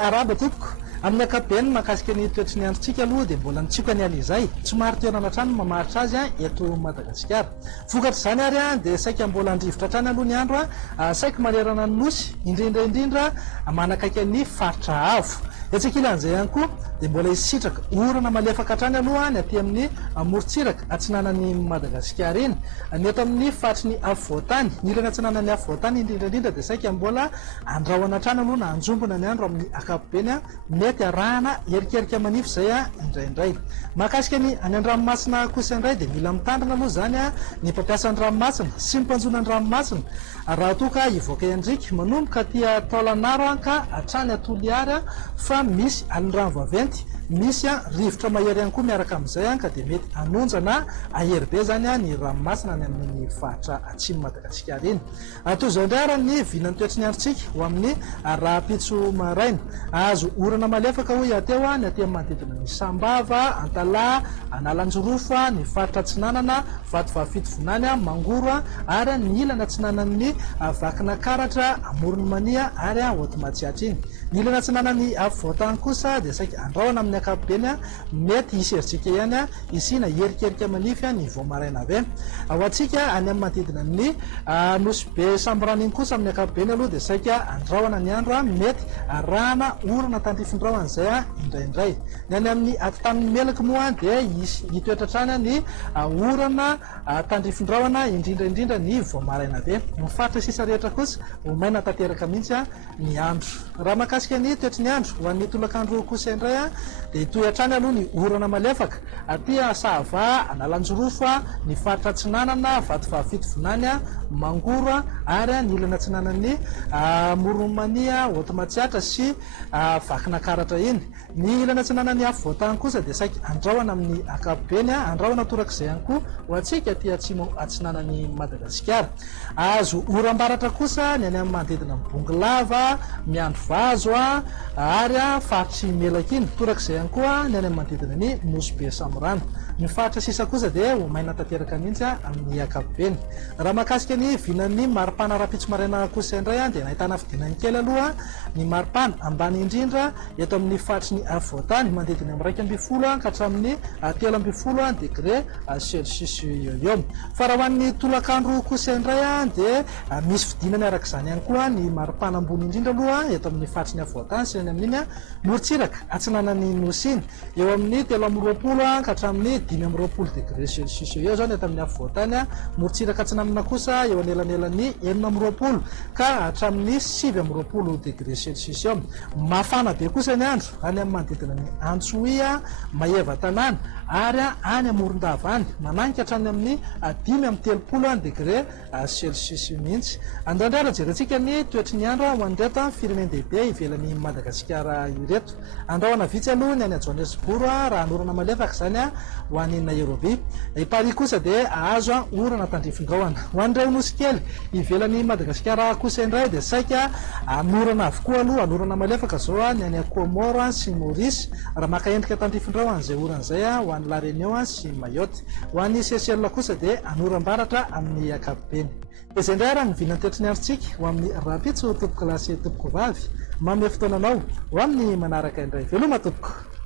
araba tompoko amin'ny ankapobeny mahakasika ny toetry ny androntsika aloha dia mbola nitsiko any alizay tsy maro toerana trano mamaritra azy eto Madagasikara. Vokatra izany ary dia saika mbola andrivotra trany aloha ny andro saika manerana ny nosy indrindra manakaiky ny faritra avo. Etsy ankilan'izay ihany koa dia mbola hisitraka orana malefaka trany aloha ny aty amin'ny morontsiraka atsinanan'ny Madagasikara iny. Ny eto amin'ny faritry ny afovoantany ny ilana atsinanan'ny afovoantany indrindra dia saika mbola andrahoana trany aloha na anjombona ny andro amin'ny ankapobeny mety arahana erikerika manify izay indraindray. Mahakasika ny any an-dranomasina kosa indray dia mila mitandrina aloha zany ny mpampiasa ny ranomasina sy ny mpanjona ny ranomasina raha toa ka hivoaka endrika manomboka aty Taolagnaro ka hatrany Toliara fa misy alin-drano vaventy misy rivotra mahery ihany koa miaraka amin'izay ka dia mety hanonja na ahery be zany ny ranomasina ny amin'ny faritra atsimo Madagasikara iny. Toy izao indray ary ny vinany toetry ny androntsika ho amin'ny rahampitso maraina azo orana malefaka hoy ateo ny aty manodidina ny Sambava, Antalaha, Analanjorofa, ny faritra Atsinanana, Vatovavafito Vonany, Mangoro ary ny ilana atsinanan'ny Vakina Karatra, Morony Mania ary Hotomatsiatra iny. Ny ilana atsinanan'ny afovoantany kosa dia saika andrahoana amin'ny ankapobeny mety hisy herijika ihany isina herikerika manify ny voamaraina avy. Ho antsika any amin'ny manodidina ny nosy be Samborana iny kosa amin'ny ankapobeny aloha dia saika andrahoana ny andro mety arahana orana tandrifindrahona izay indraindray. Ny any amin'ny atotan'ny melaka moa dia hitoetra trany ny orana tandrifindrahona indrindra ny voamaraina avy. Ny faritra sisa rehetra kosa ho maina tanteraka mihitsy ny andro. Raha mahakasika ny toetry ny andro ho an'ny tolakandro kosa indray dia hitoy hatrany aloha ny orana malefaka aty Sahava, Analanjorofa, ny faritra Atsinanana, Vatovavafito Vonany, Mangoro ary ny ilana atsinanan'ny Morony Mania, Hotomatsiatra sy Vakina Karatra iny. Ny ilana atsinanan'ny afovoantany kosa dia saika andrahoana amin'ny ankapobeny andrahoana torak'izay ihany koa ho antsika aty atsimo atsinanan'ny Madagasikara. Azo oram-baratra kosa ny any amin'ny manodidina Bongolava, Miandrovazo ary faritry melaka iny torak'izay ihany koa ny any amin'ny manodidina ny nosy be Samorano. Ny faritra sisa kosa dia ho maina tanteraka mihitsy amin'ny ankapobeny. Raha mahakasika ny vinan'ny maripana rahampitso maraina kosa indray dia nahitana fidinany kely aloha ny maripana ambany indrindra eto amin'ny faritry ny afovoantany manodidina amin'ny 2.20 ka hatramin'ny 3.20 degré Celsius eo. Fa raha ho an'ny tolakandro kosa indray dia misy fidinany araka izany ihany koa ny maripana ambony indrindra aloha eto amin'ny faritry ny afovoantany sy ny amin'iny morontsiraka atsinanan'ny nosy iny eo amin'ny 3.20 ka hatramin'ny 5.20 degré Celsius eo zany eto amin'ny afovoantany. Morontsiraka atsinanana kosa eo anelanelan'ny 4.20 ka hatramin'ny 5.20 degré Celsius eo. Mafana be kosa ny andro any amin'ny manodidina ny Antsohia, Maheva tanàna ary any Morondava any mananika hatrany amin'ny 5.30 degré Celsius mihitsy. Andrandray jerentsika ny toetry ny andro ho an'ireto firenendehibe ivelan'ny Madagasikara ireto. Andrahoana vitsy aloha ny any Johannesburg raha anorana malefaka zany ho an'ny Nairobi. I Paris kosa dia azo orana tandrifindrahona. Ho an'ireo nosy kely ivelan'ny Madagasikara kosa indray dia saika anorana avokoa aloha anorana malefaka zao ny any Comore sy Maurice raha maka endrika tandrifindrahona izay orana izay ho an'ny La Réunion sy Mayotte. Ho an'ny Seychelles kosa dia anoram-baratra amin'ny ankapobeny. Izay indray ary ny vinany toetry ny androntsika ho amin'ny rahampitso tompoko lasy tompoko vavy. Manome fotoananao ho amin'ny manaraka indray. Veloma tompoko.